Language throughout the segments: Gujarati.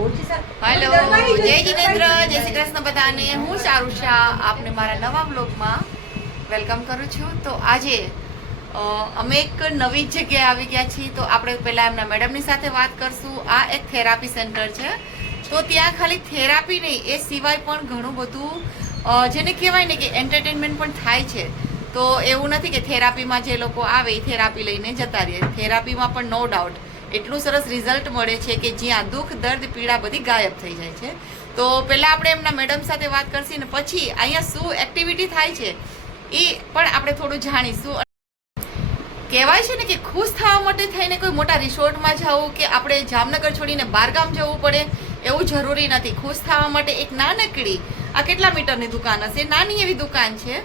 હેલો, જય જિનેન્દ્ર, જય શ્રી કૃષ્ણ બધાને. હું ચારુષા આપને મારા નવા બ્લોગમાં વેલકમ કરું છું. તો આજે અમે એક નવી જગ્યાએ આવી ગયા છીએ. તો આપણે પહેલાં એમના મેડમની સાથે વાત કરશું. આ એક થેરાપી સેન્ટર છે. તો ત્યાં ખાલી થેરાપી નહીં, એ સિવાય પણ ઘણું બધું જેને કહેવાય ને કે એન્ટરટેનમેન્ટ પણ થાય છે. તો એવું નથી કે થેરાપીમાં જે લોકો આવે એ થેરાપી લઈને જતા રહે. થેરાપીમાં પણ નો ડાઉટ એટલું સરસ રિઝલ્ટ મળે છે કે જ્યાં દુઃખ દર્દ પીડા બધી ગાયબ થઈ જાય છે. તો પહેલાં આપણે એમના મેડમ સાથે વાત કરશું ને પછી અહીંયા શું એક્ટિવિટી થાય છે એ પણ આપણે થોડું જાણીશું. કહેવાય છે ને કે ખુશ થવા માટે થઈને કોઈ મોટા રિસોર્ટમાં જવું કે આપણે જામનગર છોડીને બહારગામ જવું પડે એવું જરૂરી નથી. ખુશ થવા માટે એક નાનકડી, આ કેટલા મીટરની દુકાન હશે, નાની એવી દુકાન છે.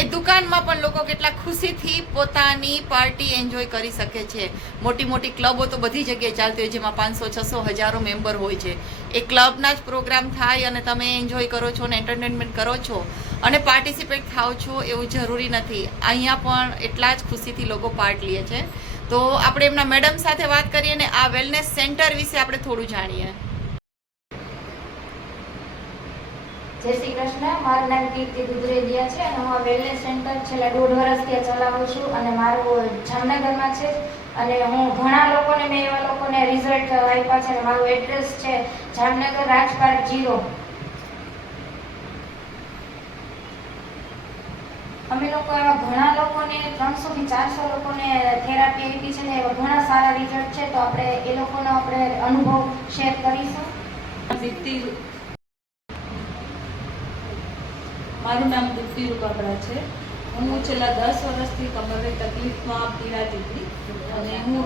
એ દુકાનમાં પણ લોકો કેટલા ખુશીથી પોતાની પાર્ટી એન્જોય કરી શકે છે. મોટી મોટી ક્લબો તો બધી જગ્યાએ ચાલતી હોય, જેમાં 500, 600, હજારો મેમ્બર હોય છે. એ ક્લબના જ પ્રોગ્રામ થાય અને તમે એન્જોય કરો છો અને એન્ટરટેનમેન્ટ કરો છો અને પાર્ટિસિપેટ થાવ છો એવું જરૂરી નથી. અહીંયા પણ એટલા જ ખુશીથી લોકો પાર્ટ લે છે. તો આપણે એમના મેડમ સાથે વાત કરીએ અને આ વેલનેસ સેન્ટર વિશે આપણે થોડું જાણીએ. જય શ્રી કૃષ્ણ. મારું નામ કીર્તિ દુધરેડિયા છે અને હું વેલનેસ સેન્ટર છેલ્લા 1.5 વર્ષથી ચલાવું છું અને મારું જામનગરમાં છે. અને હું ઘણા લોકોને મેં એવા લોકોને રિઝલ્ટ આપ્યા છે અને મારું એડ્રેસ છે જામનગર રાજપાર્ક 0. અમે લોકો એવા ઘણા લોકોને 300 થી 400 લોકોને થેરાપી આપી છે ને એવા ઘણા સારા રિઝલ્ટ છે. તો આપણે એ લોકોનો આપણે અનુભવ શેર કરીશું. મારું નામ દીપ્તિ રૂપાપડા છે. હું છેલ્લા 10 વર્ષથી કમરની તકલીફમાં પીડાતી હતી અને હું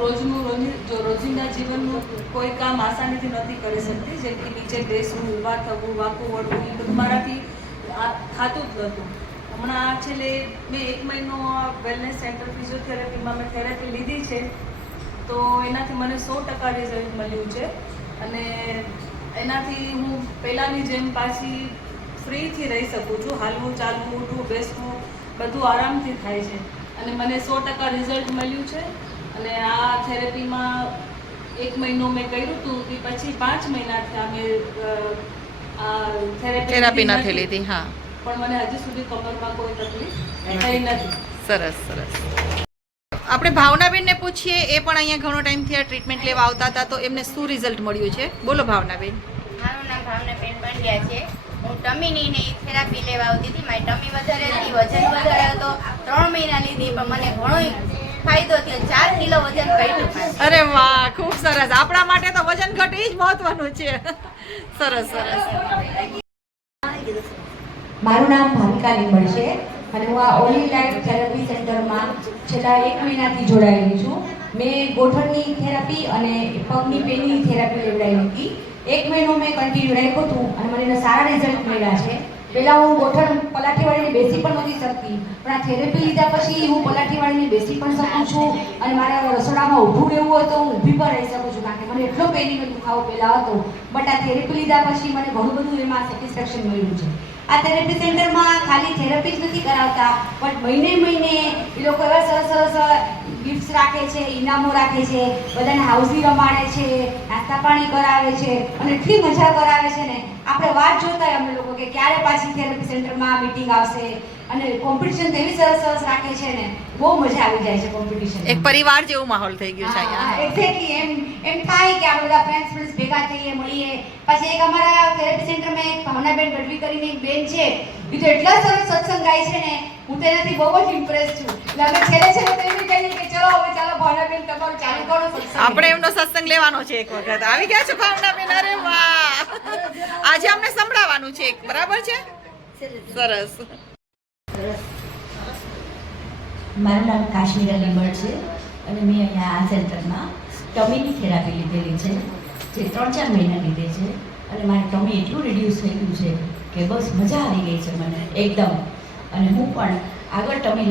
રોજિંદા જીવનનું કોઈ કામ આસાનીથી નથી કરી શકતી. જેમ કે નીચે બેસવું, ઊભા થવું, વાંકું વળવું, એ બધું મારાથી થાતું જ નહોતું. હમણાં છેલ્લે મેં 1 મહિનો વેલનેસ સેન્ટર ફિઝિયોથેરાપીમાં મેં થેરાપી લીધી છે. તો એનાથી મને 100% રિઝલ્ટ મળ્યું છે અને એનાથી હું પહેલાંની જેમ પાછી ફ્રીથી રહી શકું છું. હાલવું, ચાલવું, ઉઠવું, બેસવું બધું આરામથી થાય છે અને મને 100% રિઝલ્ટ મળ્યું છે. અને આ થેરેપીમાં 1 મહિનો મેં કર્યું હતું કે પછી 5 મહિનાથી અમે થેરાપી નથી લીધી. હા, પણ મને હજી સુધી કમરમાં કોઈ તકલીફ થઈ નથી. સરસ સરસ. આપણે ભાવનાબેનને પૂછીએ, એ પણ અહીંયા ઘણો ટાઈમથી આ ટ્રીટમેન્ટ લેવા આવતા હતા. તો એમને શું રિઝલ્ટ મળ્યું છે? બોલો ભાવનાબેન. મારું નામ ભાવનાબેન પંડ્યા છે. હું ટમીની થેરાપી લેવા આવતી હતી. મારી ટમી વધારે હતી, વજન વધારે હતો. 3 મહિના લીધી પણ મને ઘણો ફાયદો થયો. 4 કિલો વજન ઘટ્યું. અરે વાહ, ખૂબ સરસ. આપણા માટે તો વજન ઘટે જ મહત્વનું છે. સરસ સરસ. મારું નામ ભાવિકા નિંબળ છે અને હું આ ઓલી લાઈફ થેરાપી સેન્ટરમાં છેલ્લા 1 મહિનાથી જોડાયેલી છું. મેં ગોઠણની થેરાપી અને પગની પેનની થેરાપી લેવડાવી હતી. 1 મહિનો મેં કન્ટિન્યુ રાખ્યું હતું અને મને એના સારા રિઝલ્ટ મળ્યા છે. પહેલાં હું ગોઠણ પલાઠી વાળીને બેસી પણ નહોતી શકતી, પણ આ થેરેપી લીધા પછી હું પલાઠી વાળીને બેસી પણ શકું છું અને મારે રસોડામાં ઊભું રહેવું હોય તો હું ઊભી પણ રહી શકું છું. કારણ કે મને એટલો પેનનો દુખાવો પહેલાં હતો, બટ આ થેરેપી લીધા પછી મને ઘણું બધું એમાં સેટિસ્ફેક્શન મળ્યું છે. આ થેરેપી સેન્ટરમાં ખાલી થેરેપી જ નથી કરાવતા, પણ મહિને એ લોકો એવા સરસ સરસ ગિફ્ટ્સ રાખે છે, ઇનામો રાખે છે, બધાને હાઉસી રમાડે છે, નાસ્તા પાણી કરાવે છે અને એટલી મજા કરાવે છે ને આપણે વાત જોતા હોય અમે લોકો કે ક્યારે પાછી થેરેપી સેન્ટરમાં મીટિંગ આવશે. અને કોમ્પિટિશન તો એવી સરસ સરસ રાખે છે ને, બહુ મજા આવી જાય છે કોમ્પિટિશન. એક પરિવાર જેવો માહોલ થઈ ગયો છે અહીંયા. એક્ઝેક્ટલી એમ થાય કે આપણે બધા ફ્રેન્ડ્સ ભેગા થઈએ, મળીએ. પછી એક અમારા થેરેપી સેન્ટરમાં એક ભાવનાબેન ગઢવી કરીને એક બેન છે, એ તો એટલા સરસ સત્સંગ ગાય છે ને, હું તેનાથી બહુ જ ઇમ્પ્રેસ છું. એટલે અમે છેલ્લે તો એમ કહીએ કે ચલો હવે ચાલો ભાવનાબેન તમારું ચાલુ કરો સત્સંગ. આપણે એમનો સત્સંગ લેવાનો છે એક વખત. આવી ગયા છો ભાવનાબેન? અરે વાહ, આજે અમને સંભળાવવાનું છે, બરાબર છે? સરસ. મારું નામ કાશ્મીરા નિંબળ છે અને મેં અહીંયા આ સેન્ટરમાં ટમીની થેરાપી લીધેલી છે, જે 3-4 મહિના લીધે છે અને મારી ટમી એટલું રિડ્યુસ થઈ ગયું છે કે બસ મજા આવી ગઈ છે મને એકદમ. અને હું પણ આગળ ટમી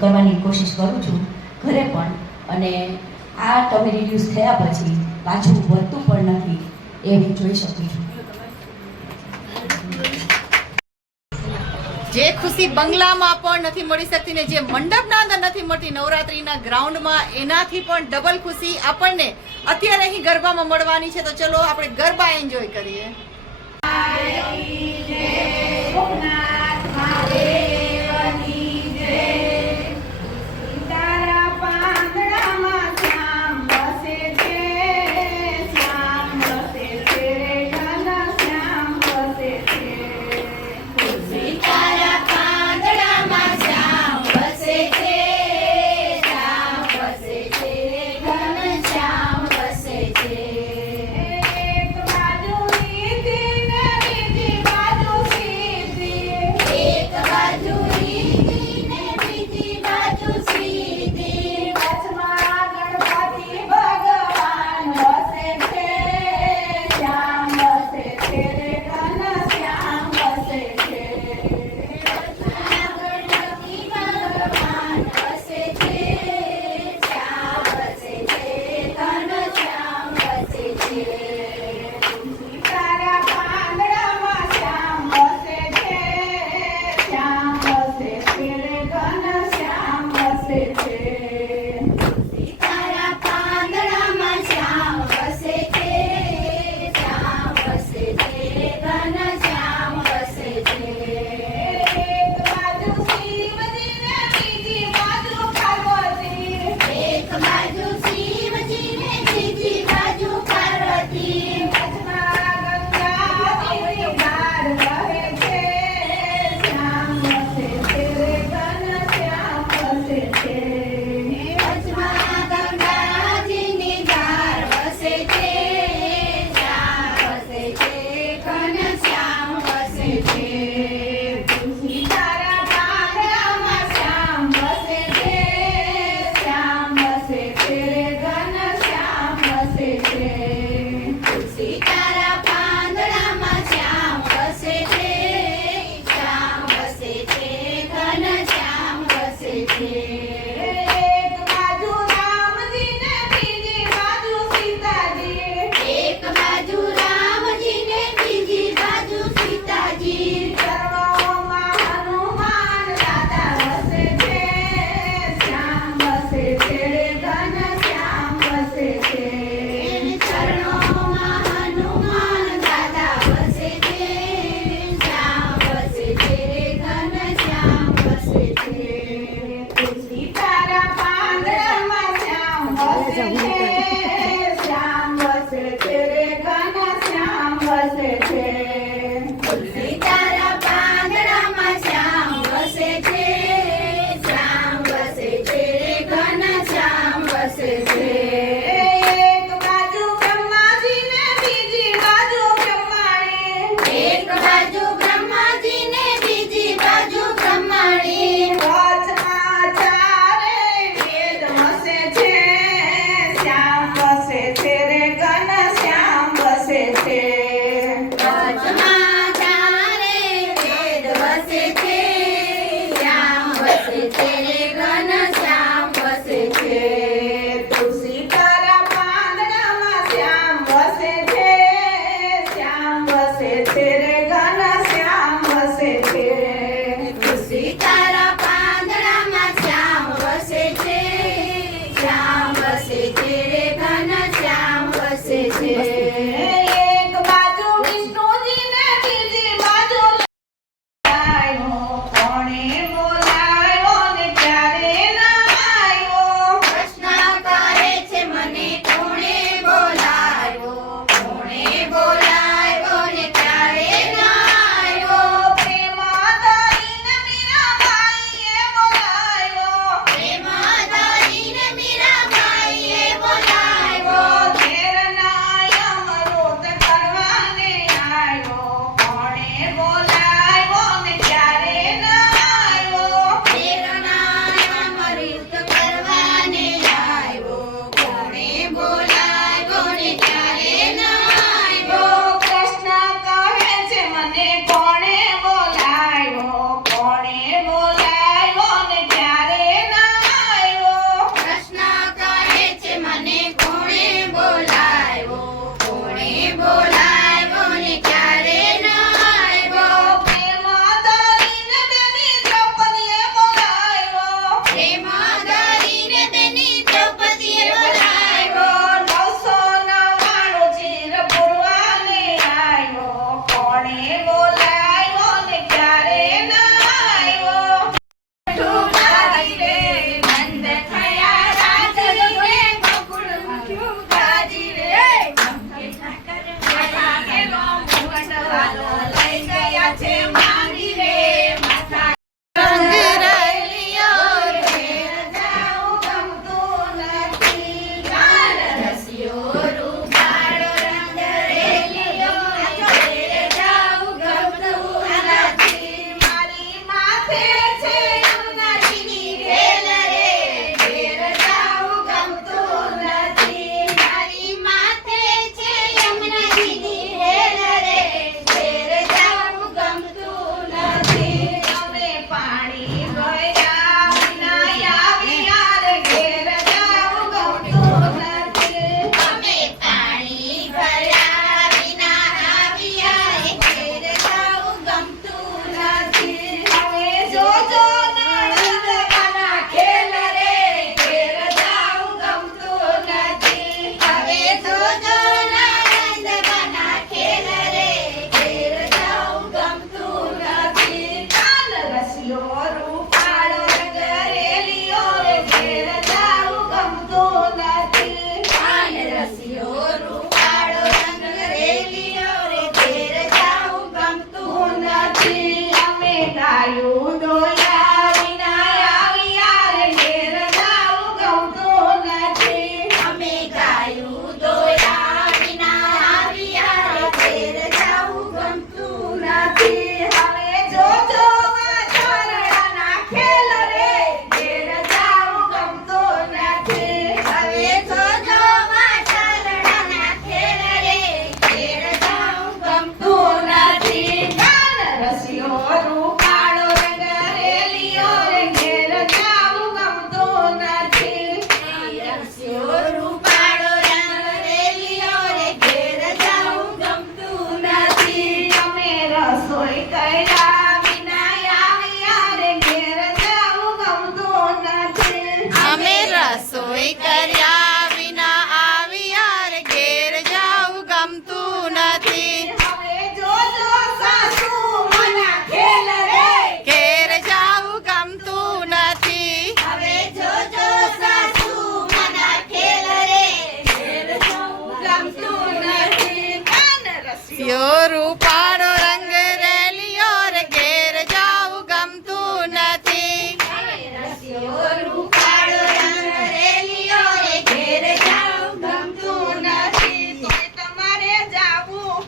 કરવાની કોશિશ કરું છું ઘરે પણ. અને આ ટમી રિડ્યુસ થયા પછી પાછું વધતું પણ નથી એ હું જોઈ શકું છું. જે ખુશી બંગલામાં પણ નથી મળી શકતી ને જે મંડપના અંદર નથી મળતી નવરાત્રીના ગ્રાઉન્ડમાં, એનાથી પણ ડબલ ખુશી આપણને અત્યારે અહીં ગરબામાં મળવાની છે. તો ચલો આપણે ગરબા એન્જોય કરીએ.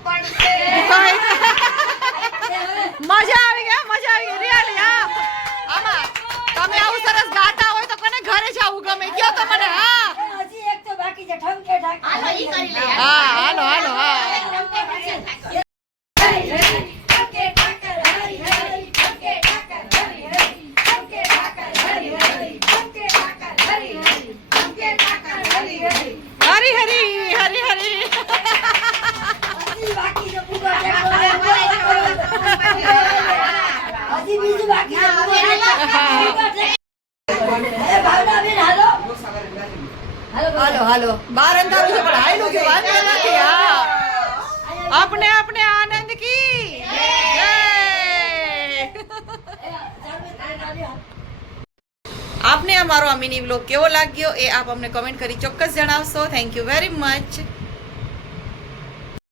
પડશે. મજા આવી ગઈ રિયલી. હા આમાં તમે આવું સરસ ગાતા હોય તો કોને ઘરે જવું ગમે કયો તો મને. હા હજી એક તો બાકી છે ઠમકે ઠાક હાલો, ઈ કરી લઈએ. હા હાલો હાલો હા હરી હરી હરી હરી. બાકી છે પૂરો હજી બીજું બાકી છે એ ભાવનાબેન હાલો હાલો હાલો બાર અંધારું છે પણ હાયલું કે વાંધો નથી. હા આપણે આપણે આનંદ કી જય. આપને અમારો આ મિની વ્લોગ કેવો લાગ્યો એ આપ અમને કમેન્ટ કરી ચોક્કસ જણાવશો. Thank you very much.